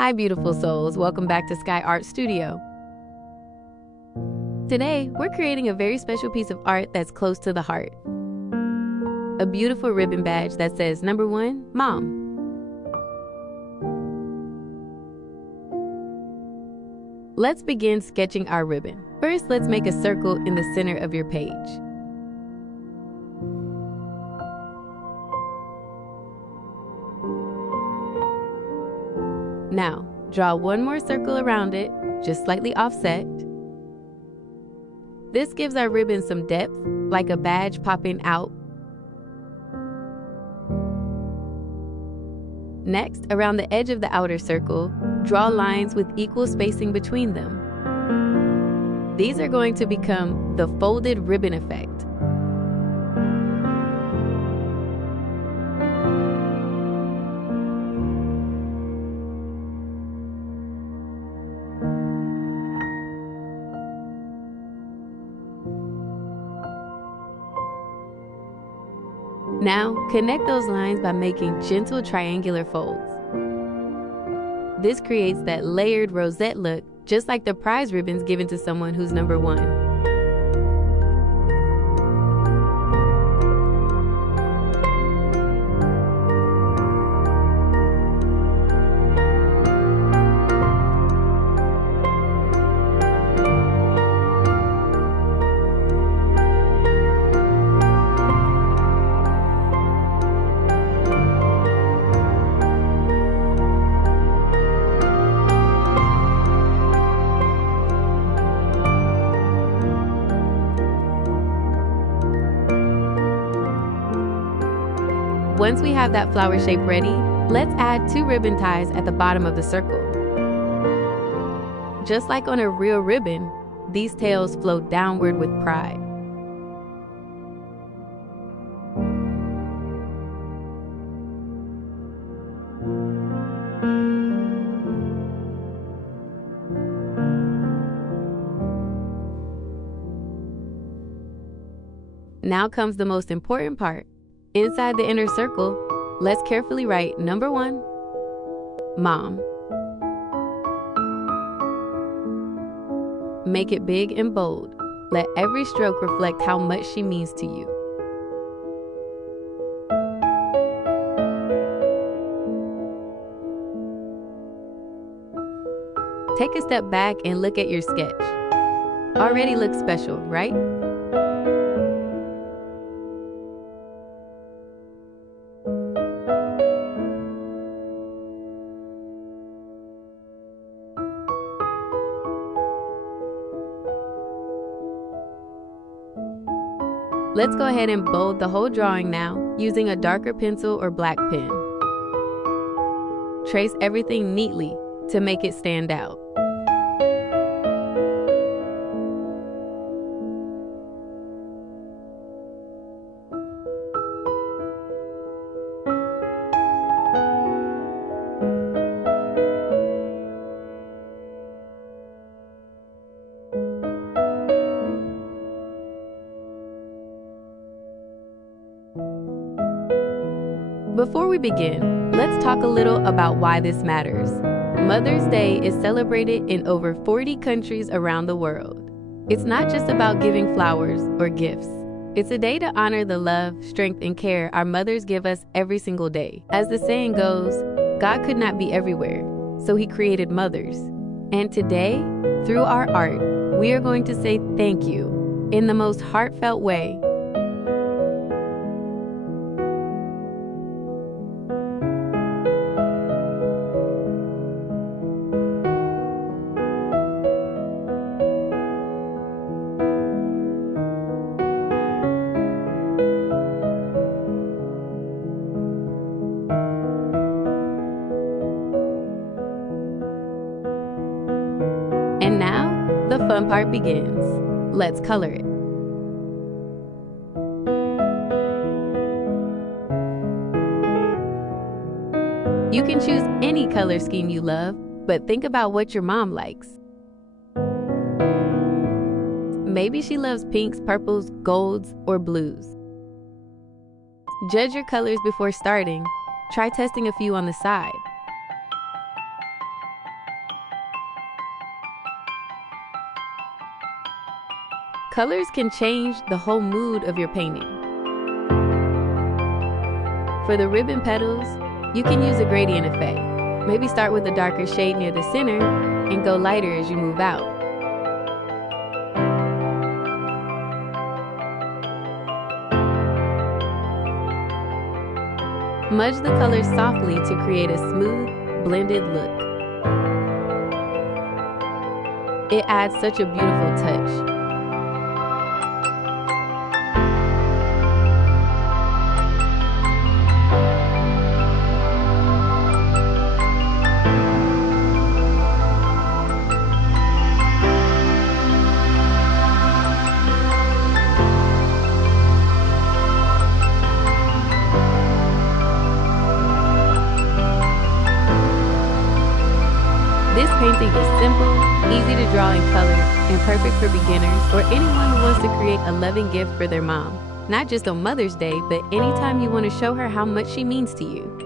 Hi, beautiful souls. Welcome back to Skye Art Studio. Today, we're creating a very special piece of art that's close to the heart. A beautiful ribbon badge that says No.1 Mom. Let's begin sketching our ribbon. First, let's make a circle in the center of your page. Now, draw one more circle around it, just slightly offset. This gives our ribbon some depth, like a badge popping out. Next, around the edge of the outer circle, draw lines with equal spacing between them. These are going to become the folded ribbon effect. Now, connect those lines by making gentle triangular folds. This creates that layered rosette look, just like the prize ribbons given to someone who's #1. Once we have that flower shape ready, let's add 2 ribbon ties at the bottom of the circle. Just like on a real ribbon, these tails flow downward with pride. Now comes the most important part. Inside the inner circle, let's carefully write #1, Mom. Make it big and bold. Let every stroke reflect how much she means to you. Take a step back and look at your sketch. Already looks special, right? Let's go ahead and bold the whole drawing now, using a darker pencil or black pen. Trace everything neatly to make it stand out. Before we begin, let's talk a little about why this matters. Mother's Day is celebrated in over 40 countries around the world. It's not just about giving flowers or gifts. It's a day to honor the love, strength, and care our mothers give us every single day. As the saying goes, God could not be everywhere, so He created mothers. And today, through our art, we are going to say thank you in the most heartfelt way. And now, the fun part begins. Let's color it. You can choose any color scheme you love, but think about what your mom likes. Maybe she loves pinks, purples, golds, or blues. Judge your colors before starting. Try testing a few on the side. Colors can change the whole mood of your painting. For the ribbon petals, you can use a gradient effect. Maybe start with a darker shade near the center and go lighter as you move out. Smudge the colors softly to create a smooth, blended look. It adds such a beautiful touch. This painting is simple, easy to draw in color, and perfect for beginners or anyone who wants to create a loving gift for their mom. Not just on Mother's Day, but anytime you want to show her how much she means to you.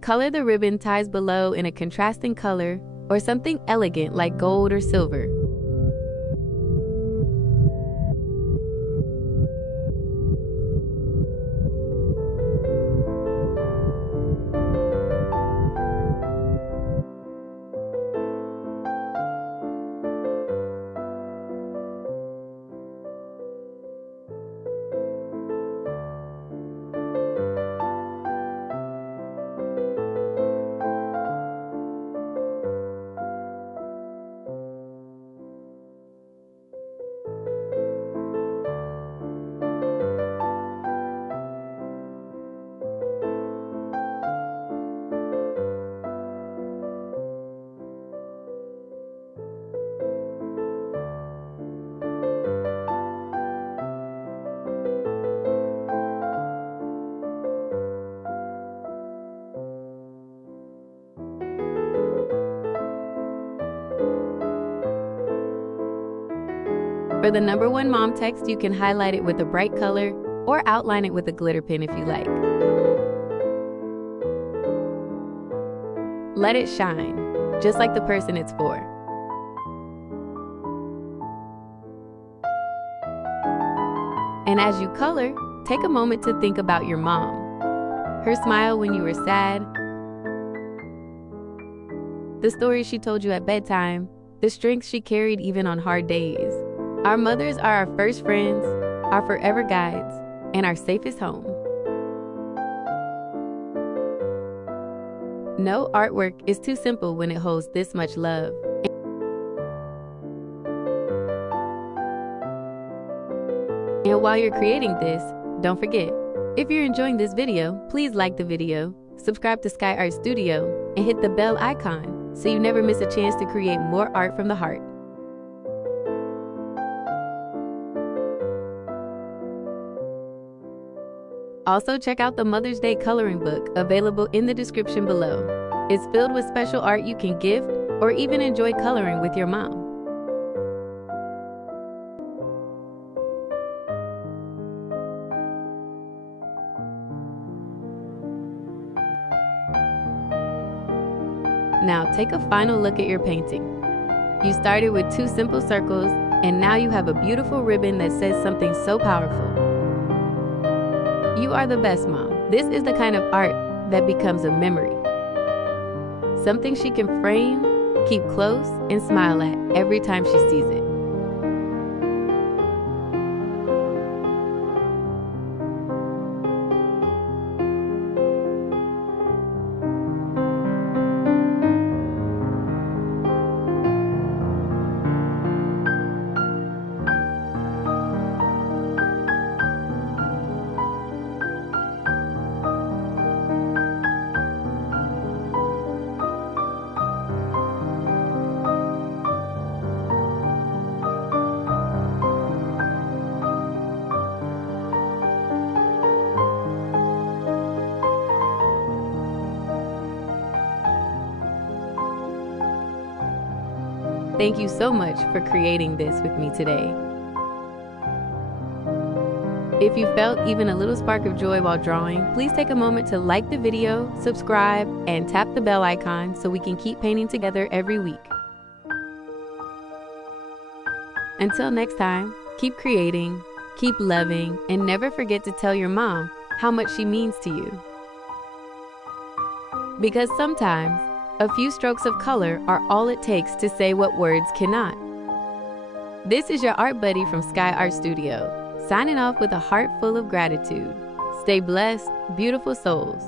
Color the ribbon ties below in a contrasting color or something elegant like gold or silver. For the No.1 Mom text, you can highlight it with a bright color or outline it with a glitter pen if you like. Let it shine, just like the person it's for. And as you color, take a moment to think about your mom. Her smile when you were sad, the stories she told you at bedtime, the strength she carried even on hard days. Our mothers are our first friends, our forever guides, and our safest home. No artwork is too simple when it holds this much love. And while you're creating this, don't forget, if you're enjoying this video, please like the video, subscribe to Skye Art Studio, and hit the bell icon so you never miss a chance to create more art from the heart. Also, check out the Mother's Day coloring book available in the description below. It's filled with special art you can gift or even enjoy coloring with your mom. Now take a final look at your painting. You started with 2 simple circles, and now you have a beautiful ribbon that says something so powerful. You are the best mom. This is the kind of art that becomes a memory. Something she can frame, keep close, and smile at every time she sees it. Thank you so much for creating this with me today. If you felt even a little spark of joy while drawing, please take a moment to like the video, subscribe, and tap the bell icon so we can keep painting together every week. Until next time, keep creating, keep loving, and never forget to tell your mom how much she means to you. Because sometimes, a few strokes of color are all it takes to say what words cannot. This is your art buddy from Skye Art Studio, signing off with a heart full of gratitude. Stay blessed, beautiful souls.